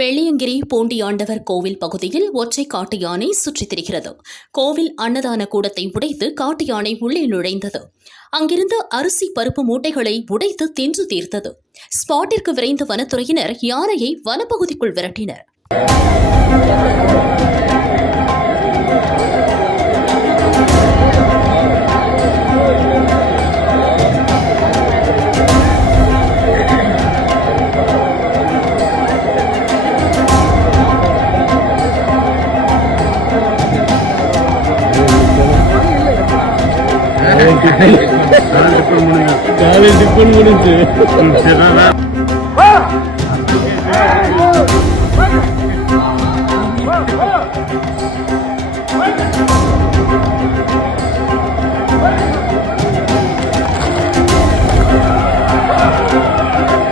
வெள்ளியங்கிரி பூண்டியாண்டவர் கோவில் பகுதியில் ஒற்றை காட்டு யானை சுற்றித் திரிகிறது. கோவில் அன்னதான கூடத்தை உடைத்து காட்டு யானை உள்ளே நுழைந்தது. அங்கிருந்து அரிசி பருப்பு மூட்டைகளை உடைத்து தின்று தீர்த்தது. ஸ்பாட்டிற்கு விரைந்த வனத்துறையினர் யானையை வனப்பகுதிக்குள் விரட்டினர். காலையில் டிஃபன் முடிஞ்சு.